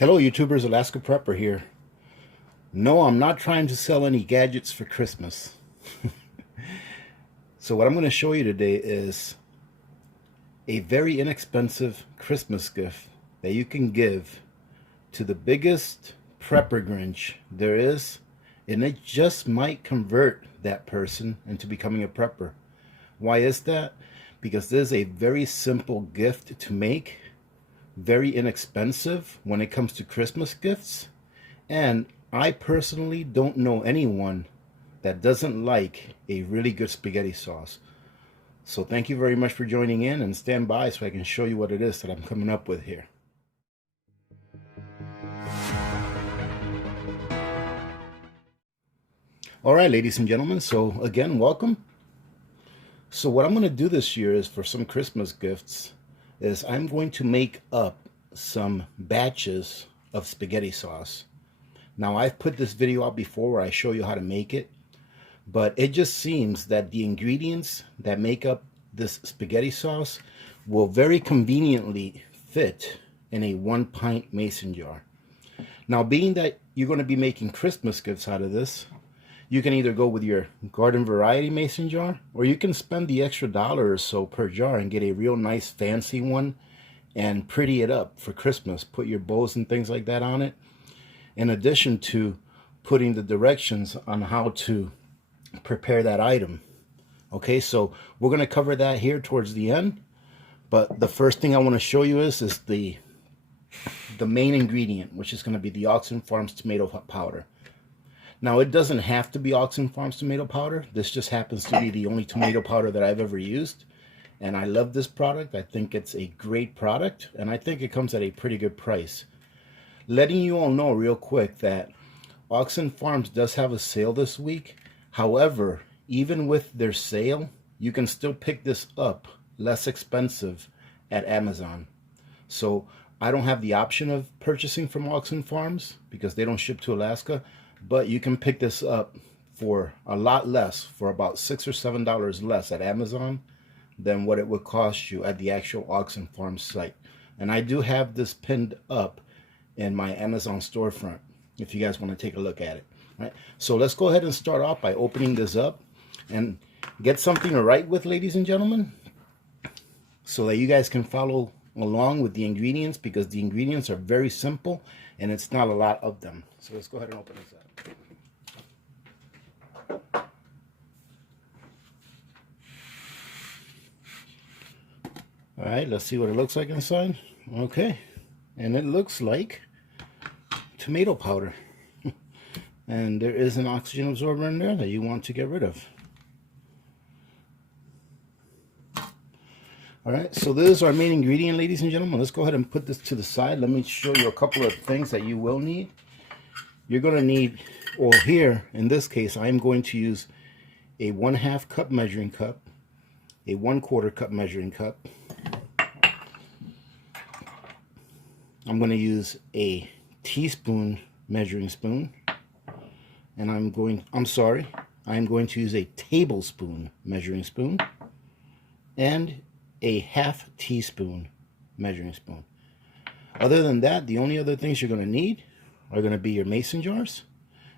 Hello YouTubers, Alaska Prepper here. No, I'm not trying to sell any gadgets for Christmas. So what I'm going to show you today is a very inexpensive Christmas gift that you can give to the biggest prepper Grinch there is, and it just might convert that person into becoming a prepper. Why is that? Because this is a very simple gift to make, very inexpensive when it comes to Christmas gifts, and I personally don't know anyone that doesn't like a really good spaghetti sauce. So thank you very much for joining in, and stand by so I can show you what it is that I'm coming up with here. All right, ladies and gentlemen, so again, welcome. So what I'm going to do this year is, for some Christmas gifts, is I'm going to make up some batches of spaghetti sauce. Now, I've put this video out before where I show you how to make it, but it just seems that the ingredients that make up this spaghetti sauce will very conveniently fit in a 1-pint mason jar. Now, being that you're going to be making Christmas gifts out of this, you can either go with your garden variety mason jar, or you can spend the extra $1 or so per jar and get a real nice fancy one and pretty it up for Christmas. Put your bows and things like that on it, in addition to putting the directions on how to prepare that item. Okay, so we're going to cover that here towards the end, but the first thing I want to show you is the main ingredient, which is going to be the Oxen Farms tomato powder. Now, it doesn't have to be Oxen Farms tomato powder. This just happens to be the only tomato powder that I've ever used, and I love this product. I think it's a great product, and I think it comes at a pretty good price. Letting you all know real quick that Oxen Farms does have a sale this week. However, even with their sale, you can still pick this up less expensive at Amazon. So I don't have the option of purchasing from Oxen Farms because they don't ship to Alaska, but you can pick this up for a lot less, for about $6 or $7 less at Amazon than what it would cost you at the actual Oxen Farms site. And I do have this pinned up in my Amazon storefront if you guys want to take a look at it. All right, so let's go ahead and start off by opening this up and get something to write with, ladies and gentlemen, so that you guys can follow along with the ingredients, because the ingredients are very simple and it's not a lot of them. So let's go ahead and open this up. All right, let's see what it looks like inside. Okay, and it looks like tomato powder. And there is an oxygen absorber in there that you want to get rid of. All right, so this is our main ingredient, ladies and gentlemen. Let's go ahead and put this to the side. Let me show you a couple of things that you will need. You're going to need, well, here in this case, I'm going to use a 1/2 cup measuring cup, a 1/4 cup measuring cup. I'm going to use a teaspoon measuring spoon, and I'm going to use a tablespoon measuring spoon, and a 1/2 teaspoon measuring spoon. Other than that, the only other things you're going to need are going to be your mason jars,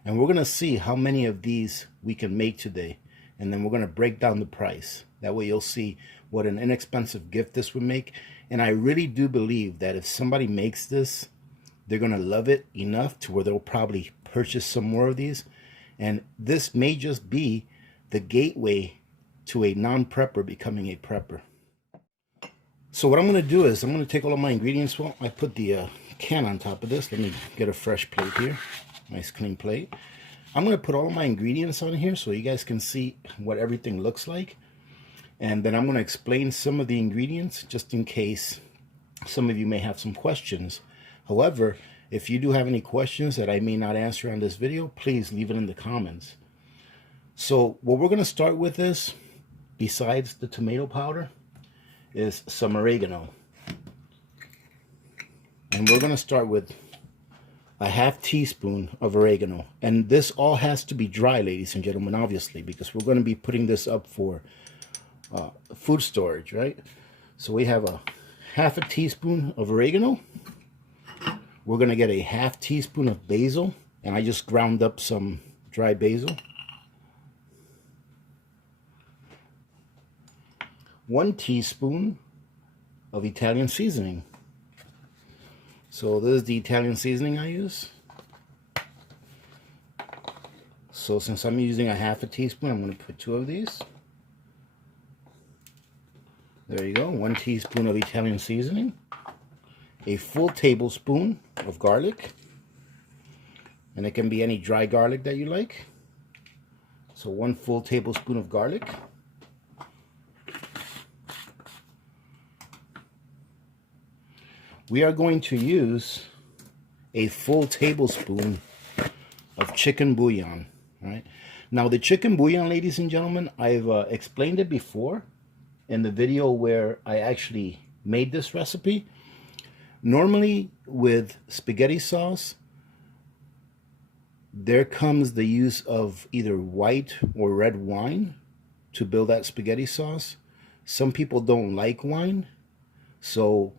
and we're going to see how many of these we can make today, and then we're going to break down the price. That way you'll see what an inexpensive gift this would make. And I really do believe that if somebody makes this, they're going to love it enough to where they'll probably purchase some more of these, and this may just be the gateway to a non-prepper becoming a prepper. So what I'm going to do is I'm going to take all of my ingredients. Well, I put the can on top of this. Let me get a fresh plate here. Nice clean plate. I'm going to put all of my ingredients on here so you guys can see what everything looks like. And then I'm going to explain some of the ingredients just in case some of you may have some questions. However, if you do have any questions that I may not answer on this video, please leave it in the comments. So what we're going to start with is, besides the tomato powder, is some oregano. And we're going to start with a 1/2 teaspoon of oregano. And this all has to be dry, ladies and gentlemen, obviously, because we're going to be putting this up for food storage, right? So we have a 1/2 teaspoon of oregano. We're going to get a half teaspoon of basil, and I just ground up some dry basil. 1 teaspoon of Italian seasoning. So this is the Italian seasoning I use. So since I'm using a half a teaspoon, I'm going to put 2 of these. There you go, 1 teaspoon of Italian seasoning. A full tablespoon of garlic. And it can be any dry garlic that you like. So 1 full tablespoon of garlic. We are going to use a full tablespoon of chicken bouillon. Right? Now the chicken bouillon, ladies and gentlemen, I've explained it before in the video where I actually made this recipe. Normally with spaghetti sauce, there comes the use of either white or red wine to build that spaghetti sauce. Some people don't like wine, so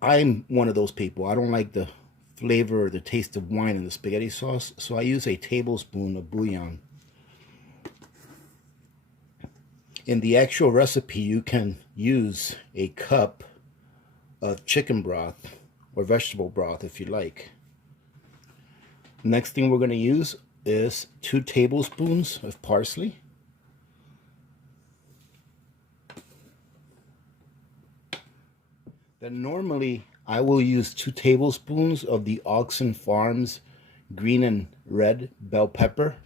I'm one of those people. I don't like the flavor or the taste of wine in the spaghetti sauce, so I use a tablespoon of bouillon. In the actual recipe, you can use a cup of chicken broth or vegetable broth if you like. Next thing we're going to use is 2 tablespoons of parsley. Then normally I will use 2 tablespoons of the Oxen Farms green and red bell pepper,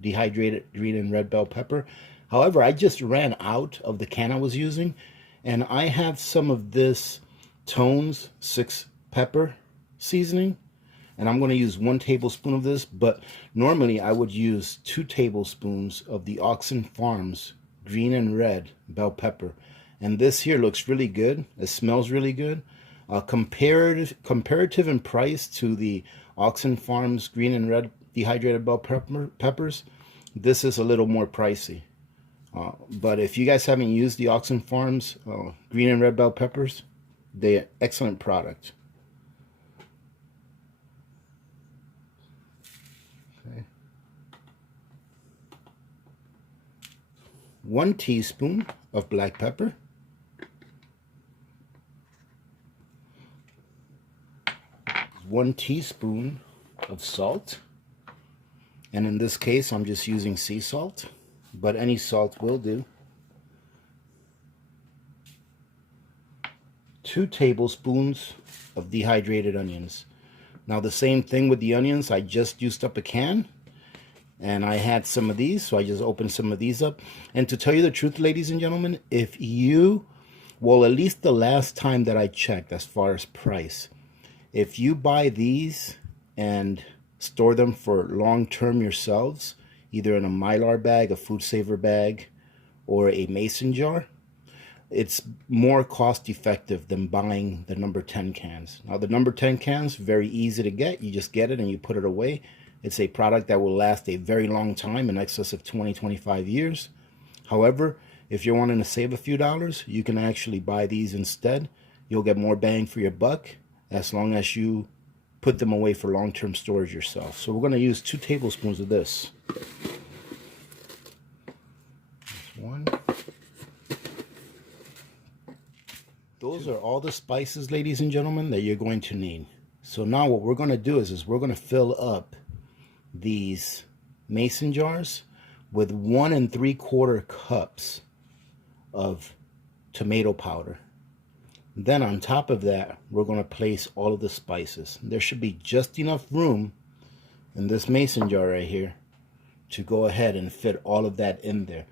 dehydrated green and red bell pepper. However, I just ran out of the can I was using, and I have some of this Tone's 6 pepper seasoning, and I'm going to use 1 tablespoon of this, but normally I would use 2 tablespoons of the Oxen Farms green and red bell pepper. And this here looks really good. It smells really good. Comparative in price to the Oxen Farms green and red dehydrated bell peppers, this is a little more pricey. But if you guys haven't used the Oxen Farms green and red bell peppers, they're an excellent product. Okay. 1 teaspoon of black pepper. 1 teaspoon of salt. And in this case, I'm just using sea salt, but any salt will do. 2 tablespoons of dehydrated onions. Now the same thing with the onions. I just used up a can, and I had some of these, so I just opened some of these up. And to tell you the truth, ladies and gentlemen, if you, well, at least the last time that I checked as far as price, if you buy these and store them for long term yourselves, either in a Mylar bag, a food saver bag, or a mason jar, it's more cost effective than buying the number 10 cans. Now the number 10 cans, very easy to get. You just get it and you put it away. It's a product that will last a very long time, in excess of 20-25 years. However, if you're wanting to save a few dollars, you can actually buy these instead. You'll get more bang for your buck as long as you put them away for long-term storage yourself. So we're going to use 2 tablespoons of this. That's 1. Those are all the spices, ladies and gentlemen, that you're going to need. So now what we're going to do is we're going to fill up these mason jars with 1 3/4 cups of tomato powder. Then on top of that, we're going to place all of the spices. There should be just enough room in this mason jar right here to go ahead and fit all of that in there.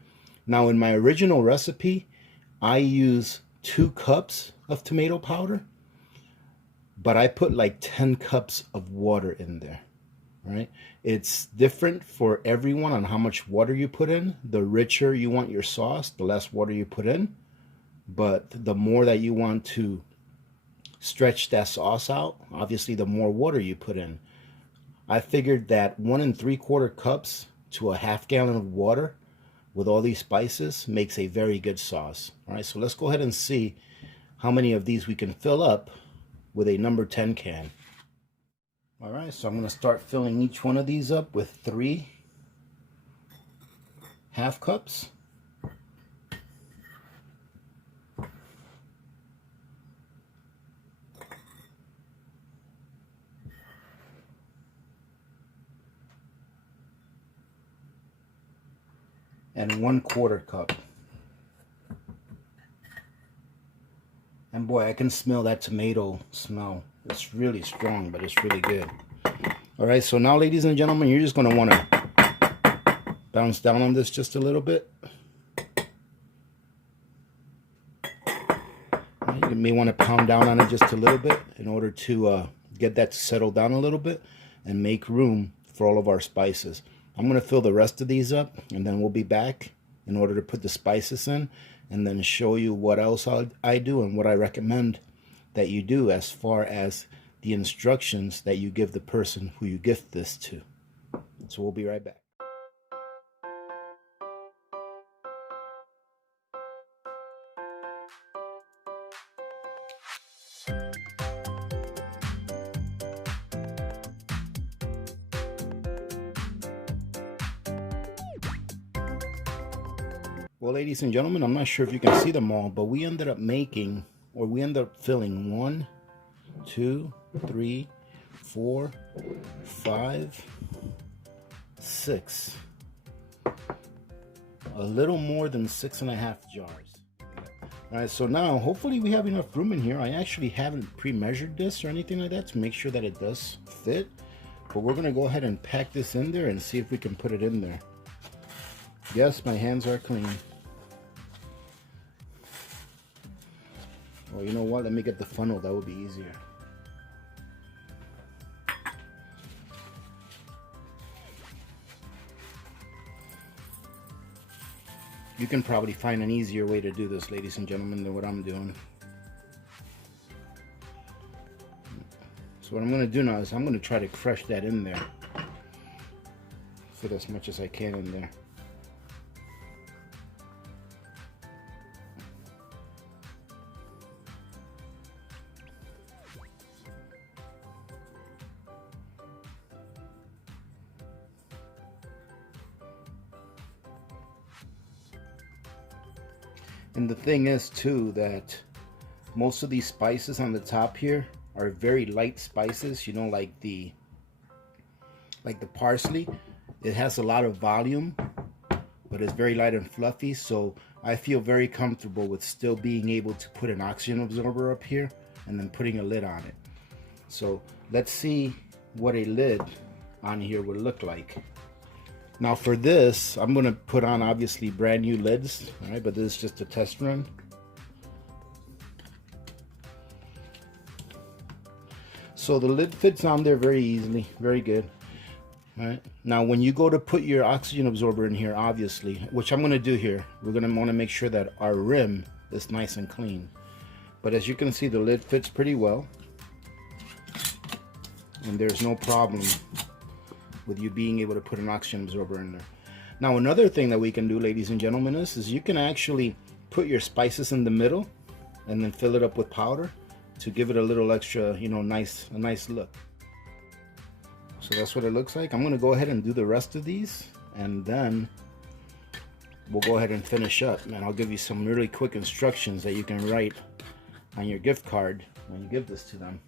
Now in my original recipe, I use 2 cups of tomato powder, but I put like 10 cups of water in there, right? It's different for everyone on how much water you put in. The richer you want your sauce, the less water you put in. But the more that you want to stretch that sauce out, obviously the more water you put in. I figured that 1 3/4 cups to a half gallon of water with all these spices makes a very good sauce. All right, so let's go ahead and see how many of these we can fill up with a number 10 can. All right, so I'm going to start filling each one of these up with 3 half cups. And 1/4 cup. And boy, I can smell that tomato smell. It's really strong, but it's really good. All right, so now, ladies and gentlemen, you're just going to want to bounce down on this just a little bit. You may want to pound down on it just a little bit in order to get that to settle down a little bit and make room for all of our spices. I'm going to fill the rest of these up, and then we'll be back in order to put the spices in and then show you what else I do and what I recommend that you do as far as the instructions that you give the person who you gift this to. So we'll be right back. Well, ladies and gentlemen, I'm not sure if you can see them all, but we ended up filling 1, 2, 3, 4, 5, 6. A little more than 6.5 jars. All right, so now hopefully we have enough room in here. I actually haven't pre-measured this or anything like that to make sure that it does fit, but we're gonna go ahead and pack this in there and see if we can put it in there. Yes, my hands are clean. Well, you know what? Let me get the funnel. That would be easier. You can probably find an easier way to do this, ladies and gentlemen, than what I'm doing. So what I'm going to do now is I'm going to try to crush that in there. Fit as much as I can in there. And the thing is too that most of these spices on the top here are very light spices, you know, like the parsley. It has a lot of volume, but it's very light and fluffy, so I feel very comfortable with still being able to put an oxygen absorber up here and then putting a lid on it. So let's see what a lid on here would look like. Now for this, I'm going to put on obviously brand new lids, all right, but this is just a test run. So the lid fits on there very easily, very good. All right. Now when you go to put your oxygen absorber in here, obviously, which I'm going to do here, we're going to want to make sure that our rim is nice and clean. But as you can see, the lid fits pretty well. And there's no problem with you being able to put an oxygen absorber in there. Now another thing that we can do, ladies and gentlemen, is you can actually put your spices in the middle and then fill it up with powder to give it a little extra, you know, a nice look. So that's what it looks like. I'm going to go ahead and do the rest of these, and then we'll go ahead and finish up. And I'll give you some really quick instructions that you can write on your gift card when you give this to them.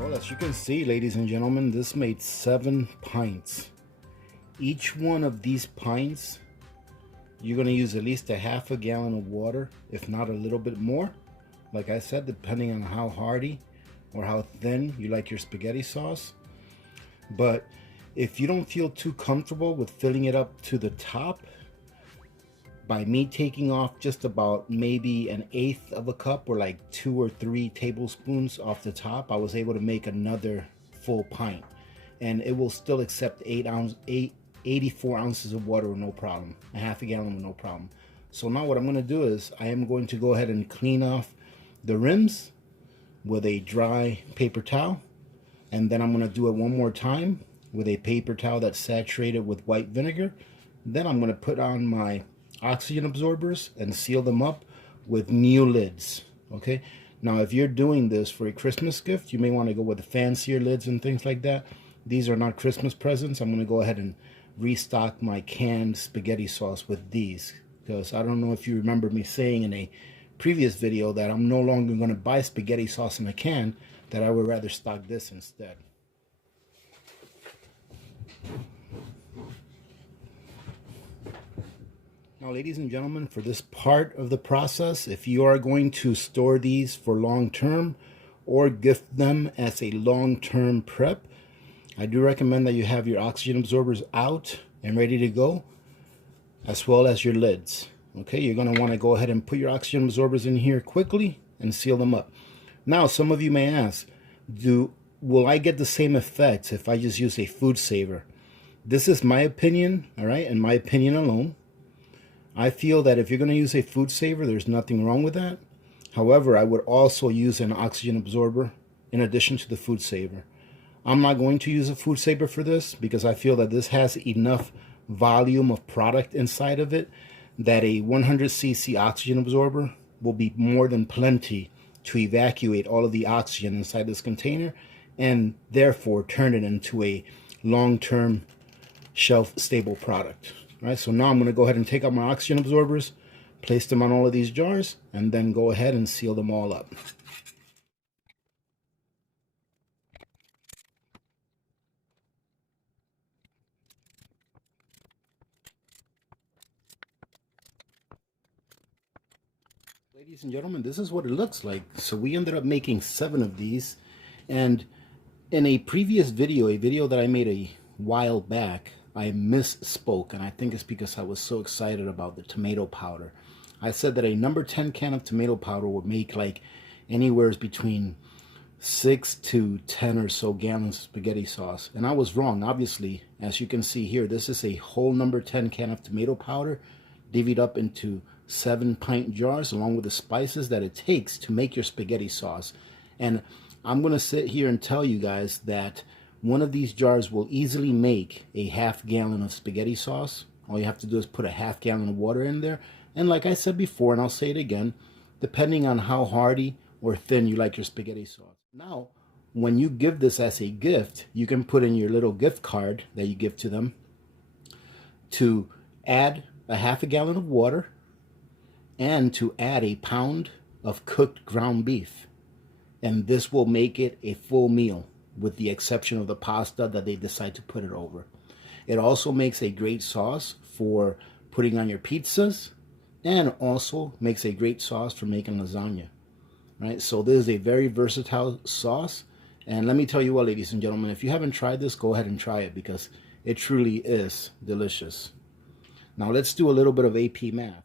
Well, as you can see, ladies and gentlemen, this made 7 pints. Each one of these pints, you're going to use at least a half a gallon of water, if not a little bit more. Like I said, depending on how hearty or how thin you like your spaghetti sauce. But if you don't feel too comfortable with filling it up to the top, by me taking off just about maybe an eighth of a cup, or like 2 or 3 tablespoons off the top, I was able to make another full pint, and it will still accept 84 ounces of water with no problem, a half a gallon with no problem. So now what I'm going to do is I am going to go ahead and clean off the rims with a dry paper towel, and then I'm going to do it one more time with a paper towel that's saturated with white vinegar. Then I'm going to put on my oxygen absorbers and seal them up with new lids. Okay, now if you're doing this for a Christmas gift, you may want to go with the fancier lids and things like that. These are not Christmas presents. I'm going to go ahead and restock my canned spaghetti sauce with these, because I don't know if you remember me saying in a previous video that I'm no longer going to buy spaghetti sauce in a can, that I would rather stock this instead. Now, ladies and gentlemen, for this part of the process, if you are going to store these for long term or gift them as a long-term prep, I do recommend that you have your oxygen absorbers out and ready to go, as well as your lids. Okay, you're going to want to go ahead and put your oxygen absorbers in here quickly and seal them up. Now, some of you may ask, will I get the same effect if I just use a food saver? This is my opinion, all right, and my opinion alone. I feel that if you're going to use a food saver, there's nothing wrong with that. However, I would also use an oxygen absorber in addition to the food saver. I'm not going to use a food saver for this because I feel that this has enough volume of product inside of it that a 100cc oxygen absorber will be more than plenty to evacuate all of the oxygen inside this container, and therefore turn it into a long-term shelf-stable product. All right, so now I'm going to go ahead and take out my oxygen absorbers, place them on all of these jars, and then go ahead and seal them all up. Ladies and gentlemen, this is what it looks like. So we ended up making 7 of these, and in a previous video, a video that I made a while back, I misspoke, and I think it's because I was so excited about the tomato powder. I said that a number 10 can of tomato powder would make like anywhere between 6 to 10 or so gallons of spaghetti sauce, and I was wrong. Obviously, as you can see here, this is a whole number 10 can of tomato powder divvied up into 7 pint jars, along with the spices that it takes to make your spaghetti sauce. And I'm going to sit here and tell you guys that one of these jars will easily make a half gallon of spaghetti sauce. All you have to do is put a half gallon of water in there. And like I said before, and I'll say it again, depending on how hearty or thin you like your spaghetti sauce. Now, when you give this as a gift, you can put in your little gift card that you give to them to add a half a gallon of water and to add a pound of cooked ground beef. And this will make it a full meal, with the exception of the pasta that they decide to put it over. It also makes a great sauce for putting on your pizzas, and also makes a great sauce for making lasagna. Right? So this is a very versatile sauce. And let me tell you what, ladies and gentlemen, if you haven't tried this, go ahead and try it, because it truly is delicious. Now let's do a little bit of AP math.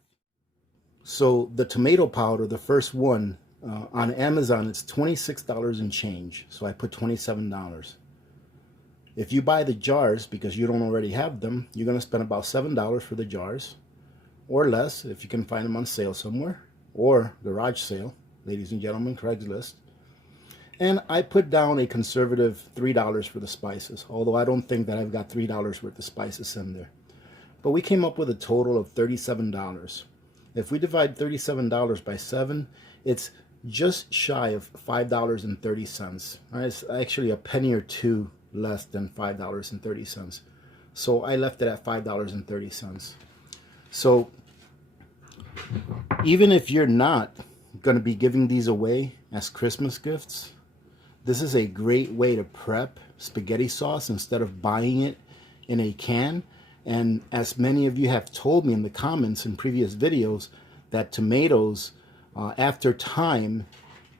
So the tomato powder, the first one, on Amazon, it's $26 and change. So I put $27. If you buy the jars, because you don't already have them, you're going to spend about $7 for the jars, or less if you can find them on sale somewhere, or garage sale, ladies and gentlemen, Craigslist. And I put down a conservative $3 for the spices, although I don't think that I've got $3 worth of spices in there. But we came up with a total of $37. If we divide $37 by 7, it's just shy of $5.30. Right? It's actually a penny or two less than $5.30. So I left it at $5.30. So even if you're not going to be giving these away as Christmas gifts, this is a great way to prep spaghetti sauce instead of buying it in a can. And as many of you have told me in the comments in previous videos, that tomatoes, after time,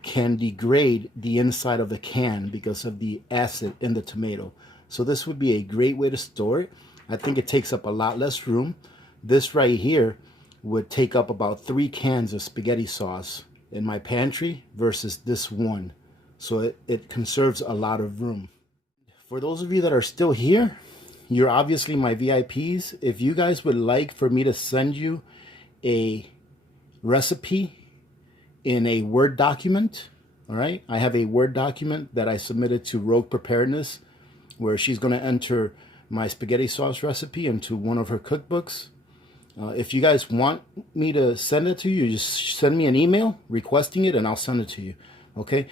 can degrade the inside of the can because of the acid in the tomato. So this would be a great way to store it. I think it takes up a lot less room. This right here would take up about 3 cans of spaghetti sauce in my pantry versus this one. So it conserves a lot of room. For those of you that are still here, you're obviously my VIPs. If you guys would like for me to send you a recipe in a Word document, all right, I have a Word document that I submitted to Rogue Preparedness where she's going to enter my spaghetti sauce recipe into one of her cookbooks. If you guys want me to send it to you, just send me an email requesting it and I'll send it to you. Okay,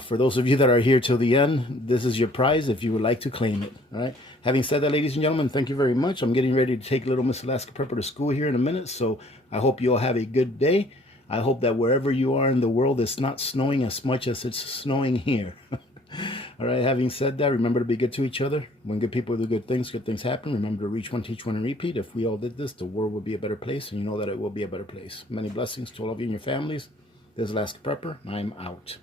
for those of you that are here till the end, this is your prize if you would like to claim it. All right. Having said that, ladies and gentlemen, thank you very much. I'm getting ready to take little Miss Alaska Prepper to school here in a minute, so I hope you all have a good day. I hope that wherever you are in the world, it's not snowing as much as it's snowing here. All right. Having said that, remember to be good to each other. When good people do good things happen. Remember to reach one, teach one, and repeat. If we all did this, the world would be a better place, and you know that it will be a better place. Many blessings to all of you and your families. This is Alaska Prepper. I'm out.